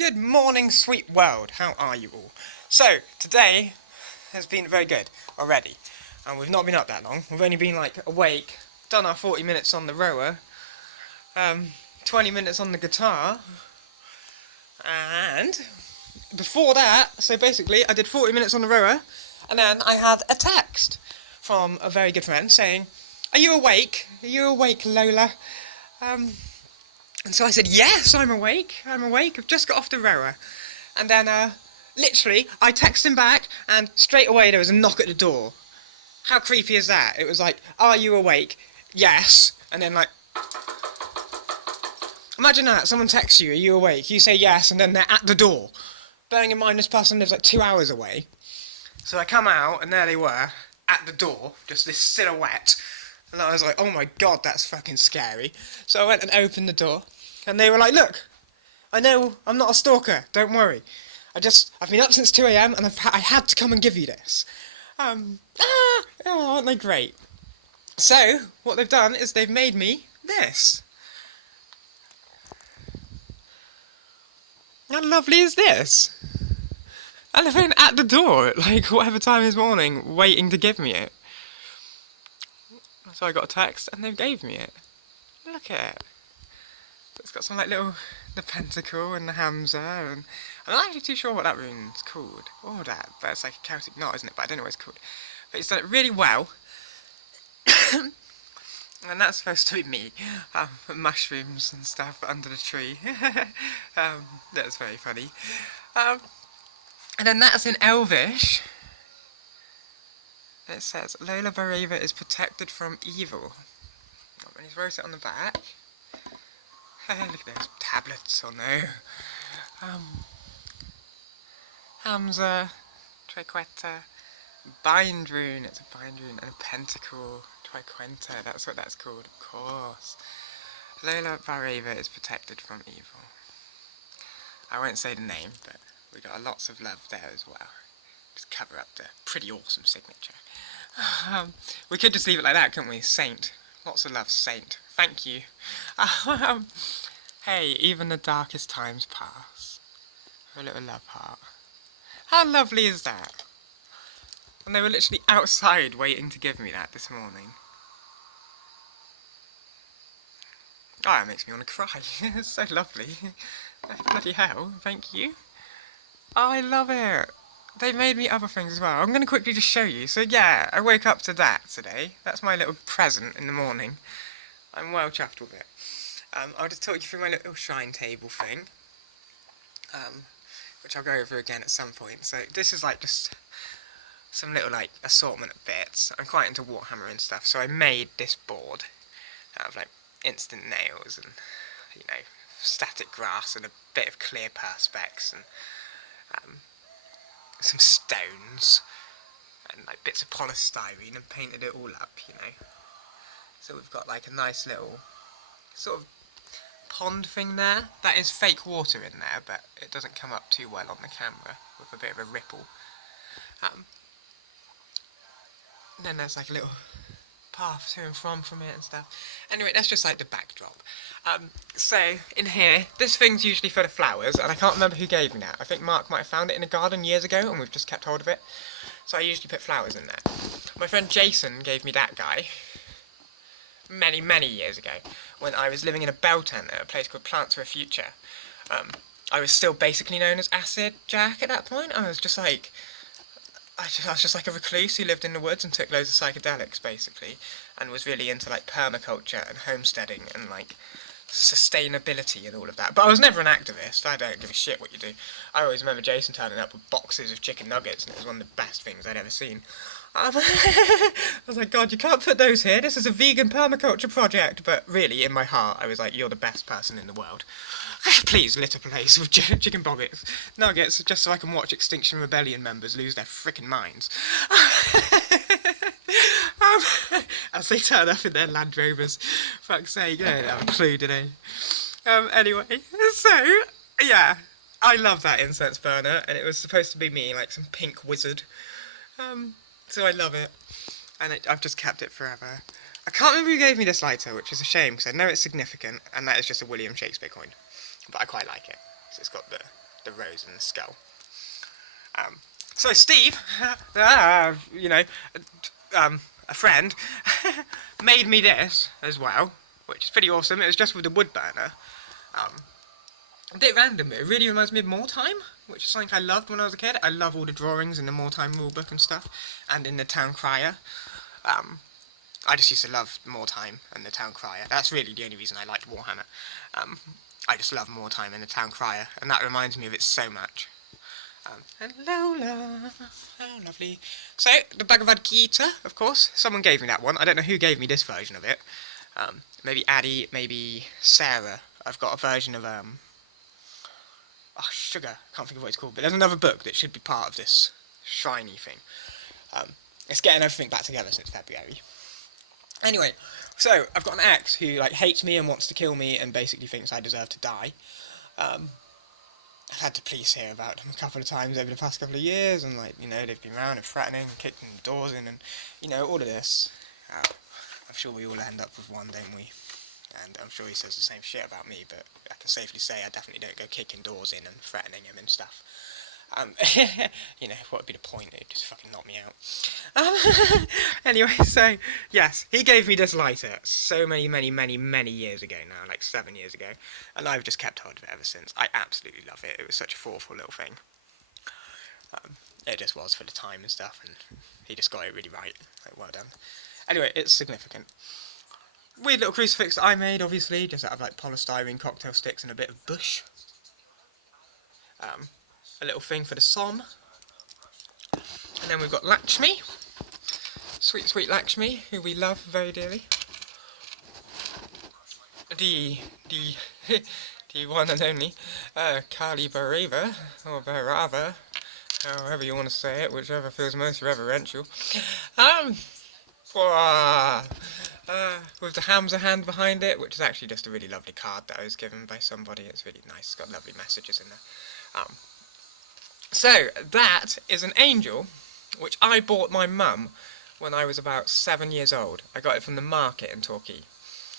Good morning, sweet world. How are you all? So, today has been very good already. And we've not been up that long. We've only been awake, done our 40 minutes on the rower, 20 minutes on the guitar, and before that, so basically I did 40 minutes on the rower, and then I had a text from a very good friend saying, "Are you awake? Are you awake, Lola?" And so I said, "Yes, I'm awake. I'm awake. I've just got off the rower." And then, literally, I texted him back, and straight away there was a knock at the door. How creepy is that? It was like, "Are you awake?" "Yes." And then, imagine that. Someone texts you, "Are you awake?" You say yes, and then they're at the door. Bearing in mind this person lives 2 hours away. So I come out, and there they were, at the door, just this silhouette. And I was like, oh my god, that's fucking scary. So I went and opened the door, and they were like, "Look, I know I'm not a stalker, don't worry. I've been up since 2 a.m. and I had to come and give you this." Aren't they great? So, what they've done is they've made me this. How lovely is this? And they've been at the door at whatever time this morning, waiting to give me it. So I got a text and they gave me it. Look at it. It's got some the pentacle and the Hamza, and I'm not actually too sure what that rune's called. Or that, but it's like a Celtic knot, isn't it? But I don't know what it's called. But he's done it really well. And that's supposed to be me. Mushrooms and stuff under the tree. That's very funny. And then that's in Elvish. It says, Lola.B is protected from evil. And he's wrote it on the back. Look at those tablets, oh no. Hamza, Triqueta, bind rune, it's a bind rune, and a pentacle, Triquenta, that's what that's called, of course. Lola.B is protected from evil. I won't say the name, but we got lots of love there as well. Just cover up the pretty awesome signature. We could just leave it like that, couldn't we? Saint. Lots of love, Saint. Thank you. Hey, even the darkest times pass. A little love heart. How lovely is that? And they were literally outside waiting to give me that this morning. Oh, that makes me want to cry. It's so lovely. Bloody hell, thank you. Oh, I love it. They made me other things as well. I'm going to quickly just show you. So yeah, I woke up to that today. That's my little present in the morning. I'm well chuffed with it. I'll just talk you through my little shrine table thing. Which I'll go over again at some point. So this is just some little assortment of bits. I'm quite into Warhammer and stuff. So I made this board out of instant nails and, static grass and a bit of clear perspex and some stones and bits of polystyrene, and painted it all up, So we've got a nice little sort of pond thing there. That is fake water in there, but it doesn't come up too well on the camera with a bit of a ripple. Then there's a little path to and from it and stuff. Anyway, that's just the backdrop. So in here, this thing's usually for the flowers, and I can't remember who gave me that. I think Mark might have found it in a garden years ago, and we've just kept hold of it. So I usually put flowers in there. My friend Jason gave me that guy many, many years ago, when I was living in a bell tent at a place called Plants for a Future. I was still basically known as Acid Jack at that point. I was just I was just a recluse who lived in the woods and took loads of psychedelics, basically, and was really into permaculture and homesteading and sustainability and all of that. But I was never an activist. I don't give a shit what you do. I always remember Jason turning up with boxes of chicken nuggets, and it was one of the best things I'd ever seen. I was like, God, you can't put those here. This is a vegan permaculture project. But really, in my heart, I was like, you're the best person in the world. Please litter a place with chicken nuggets just so I can watch Extinction Rebellion members lose their frickin' minds. As they turn up in their Land Rovers. Fuck's sake, they don't have a clue, do they? Anyway, so, yeah, I love that incense burner, and it was supposed to be me, some pink wizard. So I love it, and I've just kept it forever. I can't remember who gave me this lighter, which is a shame, because I know it's significant, and that is just a William Shakespeare coin. But I quite like it. So it's got the the rose and the skull. So Steve, you know, a friend, made me this as well, which is pretty awesome. It was just with the wood burner. A bit random, but it really reminds me of More Time, which is something I loved when I was a kid. I love all the drawings in the More Time rulebook and stuff, and in the Town Crier. I just used to love More Time and the Town Crier. That's really the only reason I liked Warhammer. I just love More Time and the Town Crier, and that reminds me of it so much. And Lola, oh lovely. So, the Bhagavad Gita, of course. Someone gave me that one. I don't know who gave me this version of it. Maybe Addie, maybe Sarah. I've got a version of, Sugar. I can't think of what it's called. But there's another book that should be part of this shiny thing. It's getting everything back together since February. Anyway, so, I've got an ex who, like, hates me and wants to kill me and basically thinks I deserve to die. I've had the police hear about them a couple of times over the past couple of years, and, like, you know, they've been round and threatening and kicking the doors in, and, you know, all of this. I'm sure we all end up with one, don't we? And I'm sure he says the same shit about me, but I can safely say I definitely don't go kicking doors in and threatening him and stuff. You know, what would be the point? It'd just fucking knock me out. Anyway, so, yes, he gave me this lighter so many years ago now, like 7 years ago, and I've just kept hold of it ever since. I absolutely love it. It was such a thoughtful little thing. It just was for the time and stuff, and he just got it really right. Like, well done. Anyway, it's significant. Weird little crucifix that I made, obviously, just out of, like, polystyrene cocktail sticks and a bit of bush. A little thing for the Som. And then we've got Lakshmi. Sweet, sweet Lakshmi, who we love very dearly. The one and only Kali Bhairava, or Bhairava, however you want to say it, whichever feels most reverential. With the Hamza hand behind it, which is actually just a really lovely card that I was given by somebody. It's really nice, it's got lovely messages in there. So, that is an angel, which I bought my mum when I was about 7 years old. I got it from the market in Torquay.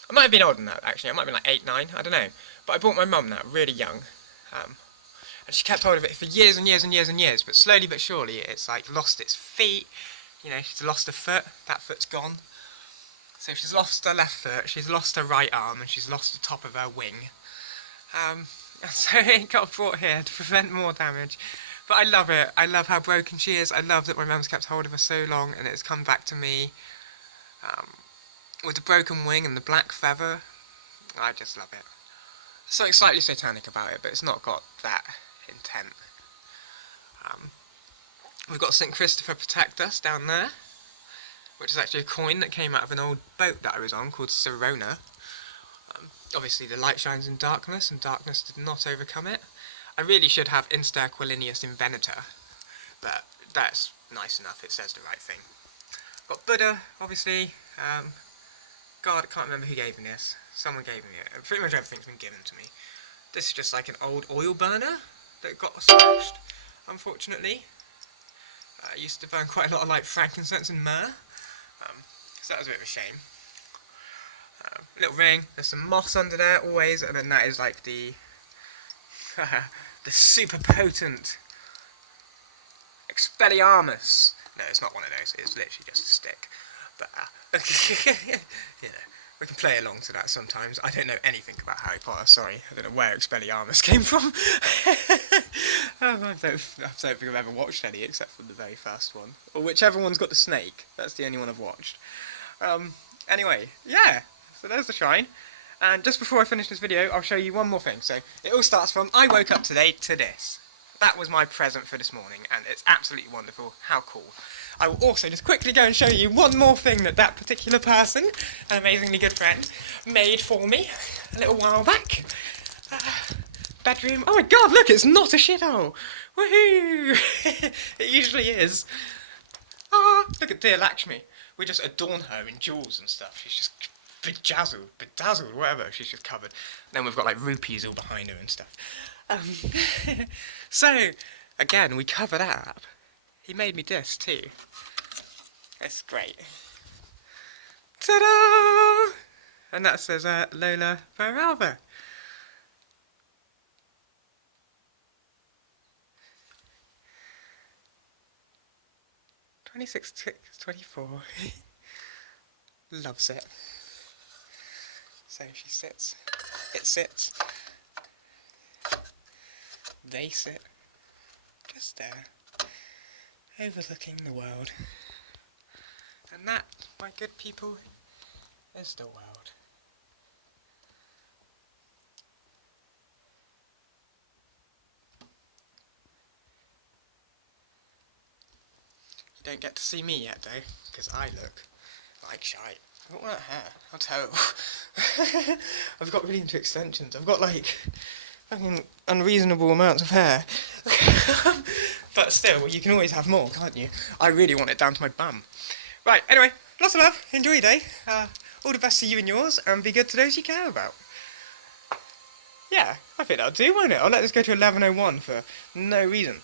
I might have been older than that, actually. I might have been like 8, 9, I don't know. But I bought my mum that, really young. And she kept hold of it for years and years and years and years. But slowly but surely, it's like lost its feet. You know, she's lost a foot. That foot's gone. So she's lost her left foot, she's lost her right arm, and she's lost the top of her wing. And so it got brought here to prevent more damage. But I love it. I love how broken she is. I love that my mum's kept hold of her so long and it's come back to me. With the broken wing and the black feather. I just love it. Something slightly satanic about it, but it's not got that intent. We've got St. Christopher Protect Us down there, which is actually a coin that came out of an old boat that I was on called Sirona. Obviously the light shines in darkness, and darkness did not overcome it. I really should have Inster Quilinius Invenator, but that's nice enough, it says the right thing. Got Buddha, obviously. God, I can't remember who gave me this. Someone gave me it. Pretty much everything's been given to me. This is just like an old oil burner that got smashed, unfortunately. I used to burn quite a lot of like frankincense and myrrh, so that was a bit of a shame. Little ring, there's some moss under there always, and then that is like the the super potent Expelliarmus. No, it's not one of those, it's literally just a stick. But, you know, we can play along to that sometimes. I don't know anything about Harry Potter, sorry. I don't know where Expelliarmus came from. I don't think I've ever watched any except for the very first one. Or whichever one's got the snake. That's the only one I've watched. Anyway, yeah. So there's the shrine. And just before I finish this video, I'll show you one more thing. So it all starts from, I woke up today to this. That was my present for this morning, and it's absolutely wonderful. How cool. I will also just quickly go and show you one more thing that that particular person, an amazingly good friend, made for me a little while back. Bedroom. Oh my god, look, it's not a shithole. Woohoo! It usually is. Look at dear Lakshmi. We just adorn her in jewels and stuff. She's just bedazzled, whatever. She's just covered. And then we've got like rupees all behind her and stuff. So, again, we cover that up. He made me this too. It's great. Ta-da! And that says Lola.B. 26, 24. Loves it. So she sits. It sits. They sit. Just there. Overlooking the world. And that, my good people, is the world. You don't get to see me yet, though, because I look like shite. I've got all that hair. I'm terrible. I've got really into extensions. I've got, like, fucking unreasonable amounts of hair. But still, you can always have more, can't you? I really want it down to my bum. Right, anyway, lots of love. Enjoy your day. All the best to you and yours, and be good to those you care about. Yeah, I think that'll do, won't it? I'll let this go to 11:01 for no reason.